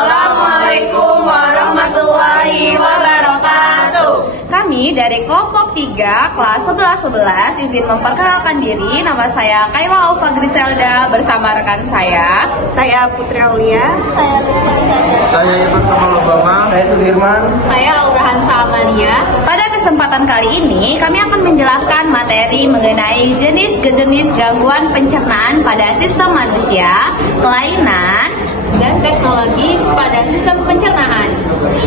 Assalamualaikum warahmatullahi wabarakatuh. Kami dari kelompok 3 kelas 11 izin memperkenalkan diri. Nama saya Kayla Alfa Griselda bersama rekan saya Putri Aulia. Saya Ivan Kamal Obama. Saya Sudirman. Saya Aurahan Salmania. Pada kesempatan kali ini kami akan menjelaskan materi mengenai jenis-jenis gangguan pencernaan pada sistem manusia, kelainan, dan teknologi pada sistem pencernaan.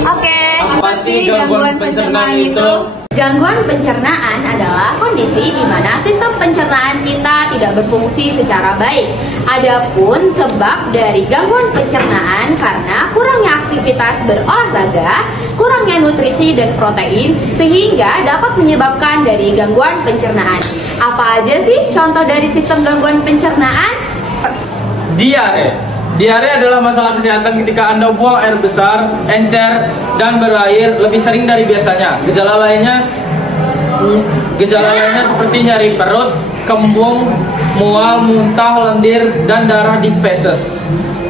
Oke, apa sih gangguan pencernaan itu? Gangguan pencernaan adalah kondisi di mana sistem pencernaan kita tidak berfungsi secara baik. Adapun sebab dari gangguan pencernaan karena kurangnya aktivitas berolahraga, kurangnya nutrisi dan protein, sehingga dapat menyebabkan dari gangguan pencernaan. Apa aja sih contoh dari sistem gangguan pencernaan? Diare. Diare adalah masalah kesehatan ketika Anda buang air besar, encer, dan berair lebih sering dari biasanya. Gejala lainnya seperti nyeri perut, kembung, mual, muntah, lendir, dan darah di feses.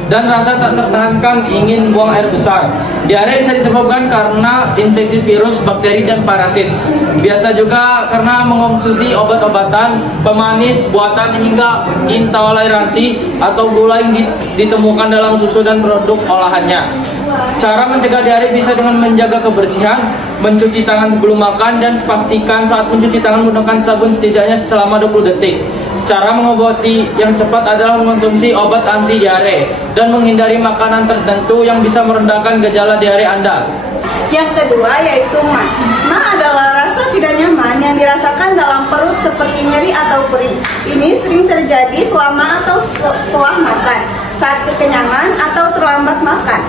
Dan rasa tak tertahankan ingin buang air besar. Diare bisa disebabkan karena infeksi virus, bakteri, dan parasit. Biasa juga karena mengonsumsi obat-obatan, pemanis, buatan, hingga intoleransi atau gula yang ditemukan dalam susu dan produk olahannya. Cara mencegah diare bisa dengan menjaga kebersihan, mencuci tangan sebelum makan, dan pastikan saat mencuci tangan menggunakan sabun setidaknya selama 20 detik. Cara mengobati yang cepat adalah mengonsumsi obat anti diare dan menghindari makanan tertentu yang bisa merendahkan gejala diare Anda. Yang kedua yaitu MAH. MAH adalah rasa tidak nyaman yang dirasakan dalam perut seperti nyeri atau perih. Ini sering terjadi selama atau setelah makan, saat kekenyangan atau terlambat makan.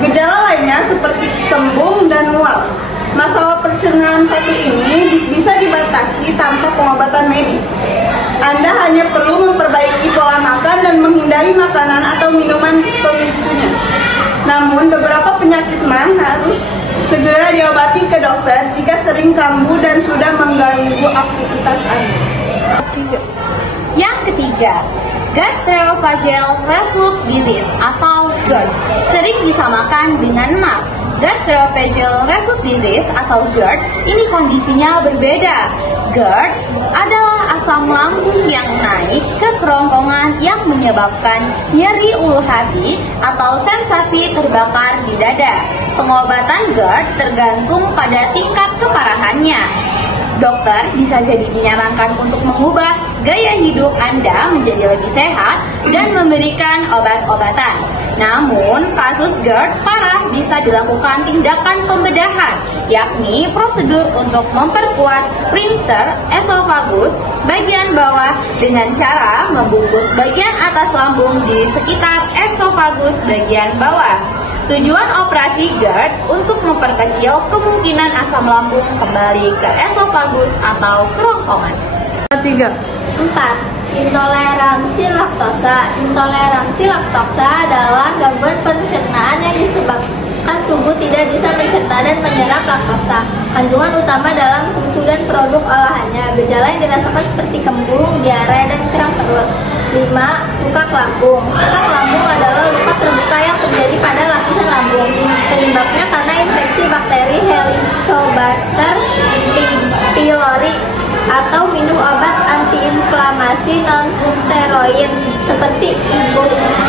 Gejala lainnya seperti kembung dan mual. Masalah pencernaan satu ini bisa dibatasi tanpa pengobatan medis. Anda hanya perlu memperbaiki pola makan dan menghindari makanan atau minuman pemicunya. Namun beberapa penyakit MAH harus segera diobati ke dokter jika sering kambuh dan sudah mengganggu aktivitas Anda. Yang ketiga, gastroesophageal reflux disease atau GERD, sering disamakan dengan MAH. Gastroesophageal reflux disease atau GERD ini kondisinya berbeda. GERD adalah asam lambung yang naik ke kerongkongan yang menyebabkan nyeri ulu hati atau sensasi terbakar di dada. Pengobatan GERD tergantung pada tingkat keparahannya. Dokter bisa jadi menyarankan untuk mengubah gaya hidup Anda menjadi lebih sehat dan memberikan obat-obatan. Namun, kasus GERD parah bisa dilakukan tindakan pembedahan, yakni prosedur untuk memperkuat sphincter esophagus bagian bawah dengan cara membungkus bagian atas lambung di sekitar esophagus bagian bawah. Tujuan operasi GERD untuk memperkecil kemungkinan asam lambung kembali ke esophagus atau kerongkongan. 4. Intoleransi laktosa. Intoleransi laktosa adalah gangguan pencernaan yang disebabkan tubuh tidak bisa mencerna dan menyerap laktosa, kandungan utama dalam susu dan produk olahannya. Gejala yang dirasakan seperti kembung, diare, dan kram perut. 5. Tukak lambung. Tukak lambung adalah luka terbuka yang terjadi pada lapisan lambung. Penyebabnya karena infeksi bakteri Helicobacter pylori atau minum obat antiinflamasi non-steroid seperti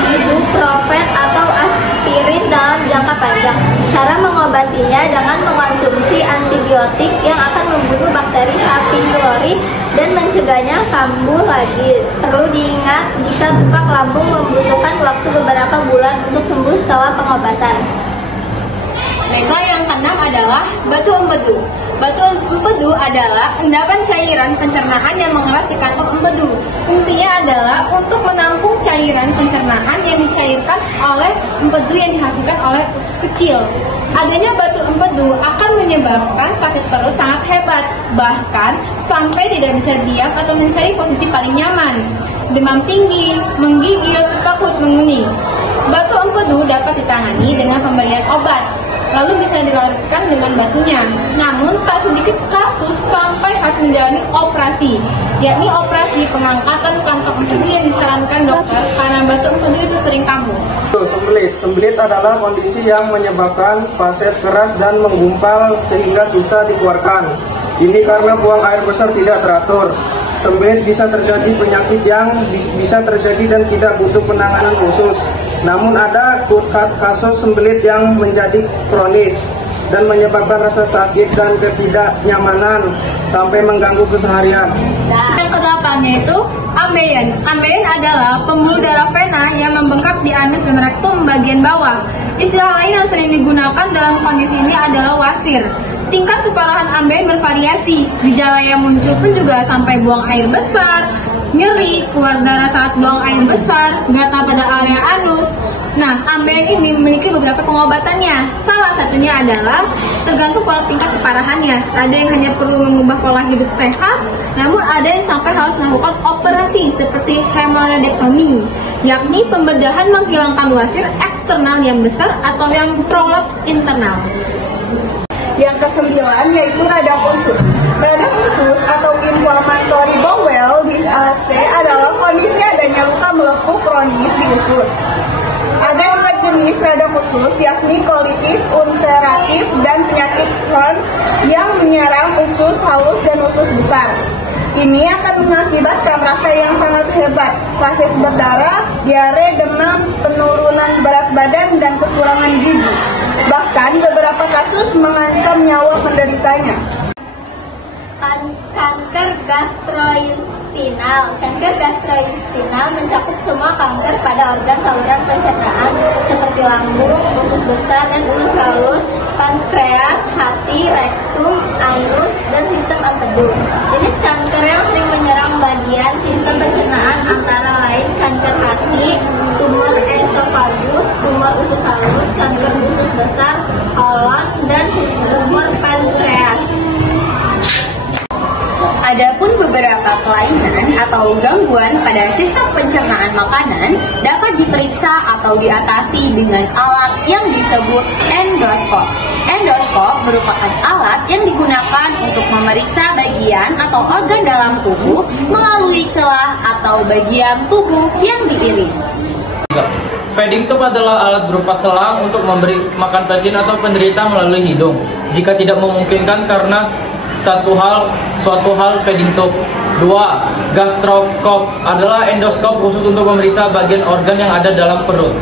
ibuprofen atau aspirin dalam jangka panjang. Cara mengobatinya dengan mengonsumsi antibiotik yang akan membunuh bakteri H. pylori dan mencegahnya kambuh lagi. Perlu diingat jika tukak lambung membutuhkan waktu beberapa bulan untuk sembuh setelah pengobatan. Baiklah, yang keenam adalah batu empedu. Batu empedu adalah endapan cairan pencernaan yang mengeras di kantong empedu. Fungsinya adalah untuk menampung cairan pencernaan yang dicairkan oleh empedu yang dihasilkan oleh usus kecil. Adanya batu empedu akan menyebabkan sakit perut sangat hebat, bahkan sampai tidak bisa diam atau mencari posisi paling nyaman. Demam tinggi, menggigil, takut menguning. Batu empedu dapat ditangani dengan pemberian obat, lalu bisa dilarutkan dengan batunya. Namun tak sedikit kasus sampai hati menjalani operasi, yakni operasi pengangkatan kantong empedu yang disarankan dokter karena batu empedu itu sering kambuh. Sembelit adalah kondisi yang menyebabkan fases keras dan menggumpal sehingga susah dikeluarkan. Ini karena buang air besar tidak teratur. Sembelit bisa terjadi penyakit yang bisa terjadi dan tidak butuh penanganan khusus. Namun ada kasus sembelit yang menjadi kronis dan menyebabkan rasa sakit dan ketidaknyamanan sampai mengganggu keseharian. Yang ke-8 yaitu ambeien. Ambeien adalah pembuluh darah vena yang membengkak di anus dan rektum bagian bawah. Istilah lain yang sering digunakan dalam kondisi ini adalah wasir. Tingkat keparahan ambeien bervariasi. Gejala yang muncul pun juga sampai buang air besar, nyeri, keluar darah saat buang air besar, gatal pada area anus. Nah, ambeien ini memiliki beberapa pengobatannya. Salah satunya adalah tergantung pada tingkat keparahannya. Ada yang hanya perlu mengubah pola hidup sehat, namun ada yang sampai harus melakukan operasi seperti hemorrhoidectomy, yakni pembedahan menghilangkan wasir eksternal yang besar atau yang prolaps internal. Yang ke-9 yaitu radang usus. Radang usus atau inflammatory bowel disease adalah kondisi adanya luka melepuh kronis di usus. Ada dua jenis radang usus, yakni kolitis ulceratif dan penyakit Crohn yang menyerang usus halus dan usus besar. Ini akan mengakibatkan rasa yang sangat hebat, fases berdarah, diare, demam, penurunan berat badan, dan kekurangan gizi. Bahkan beberapa kasus mengancam nyawa penderitanya. Kanker gastrointestinal. Kanker gastrointestinal mencakup semua kanker pada organ saluran pencernaan seperti lambung, usus besar dan usus halus, pankreas, hati, rektum, anus, dan sistem empedu. Jenis kanker yang sering menyerang bagian sistem pencernaan antara lain kanker hati, tumor esofagus, tumor usus halus, kanker usus besar, kolon, dan tumor pankreas. Adapun beberapa kelainan atau gangguan pada sistem pencernaan makanan dapat diperiksa atau diatasi dengan alat yang disebut endoskop. Endoskop merupakan alat yang digunakan untuk memeriksa bagian atau organ dalam tubuh melalui celah atau bagian tubuh yang diiris. Feeding tube adalah alat berupa selang untuk memberi makan pasien atau penderita melalui hidung. Jika tidak memungkinkan karena suatu hal feeding tube. 2. Gastroscope adalah endoskop khusus untuk memeriksa bagian organ yang ada dalam perut.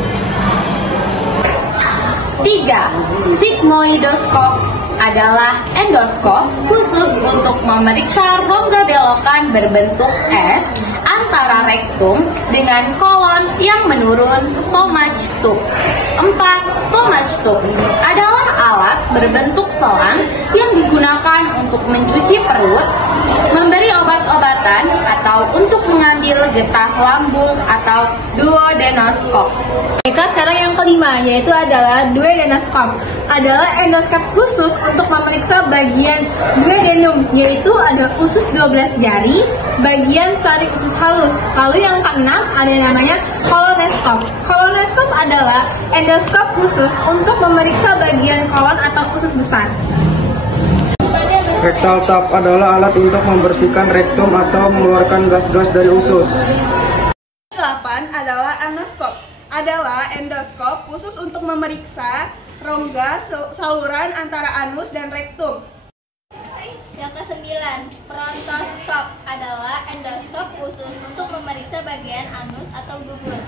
3. Sigmoidoskop adalah endoskop khusus untuk memeriksa rongga belokan berbentuk S antara rektum dengan kolon yang menurun stomach tube. 4. Stomach tube adalah alat berbentuk selang yang digunakan untuk mencuci perut, memberi obat-obatan, atau untuk mengambil getah lambung atau duodenoskop. Sekarang yang kelima yaitu adalah duodenoskop. Adalah endoskop khusus untuk memeriksa bagian duodenum, yaitu ada usus 12 jari, bagian sari usus halus. Lalu yang keenam ada yang namanya kolonoskop. Kolonoskop adalah endoskop khusus untuk memeriksa bagian kolon atau usus besar. Rectal tube adalah alat untuk membersihkan rektum atau mengeluarkan gas-gas dari usus. 8 adalah anoskop. Adalah endoskop khusus untuk memeriksa rongga saluran antara anus dan rektum. Yang ke-9, frontoskop adalah endoskop khusus untuk memeriksa bagian anus atau gugur.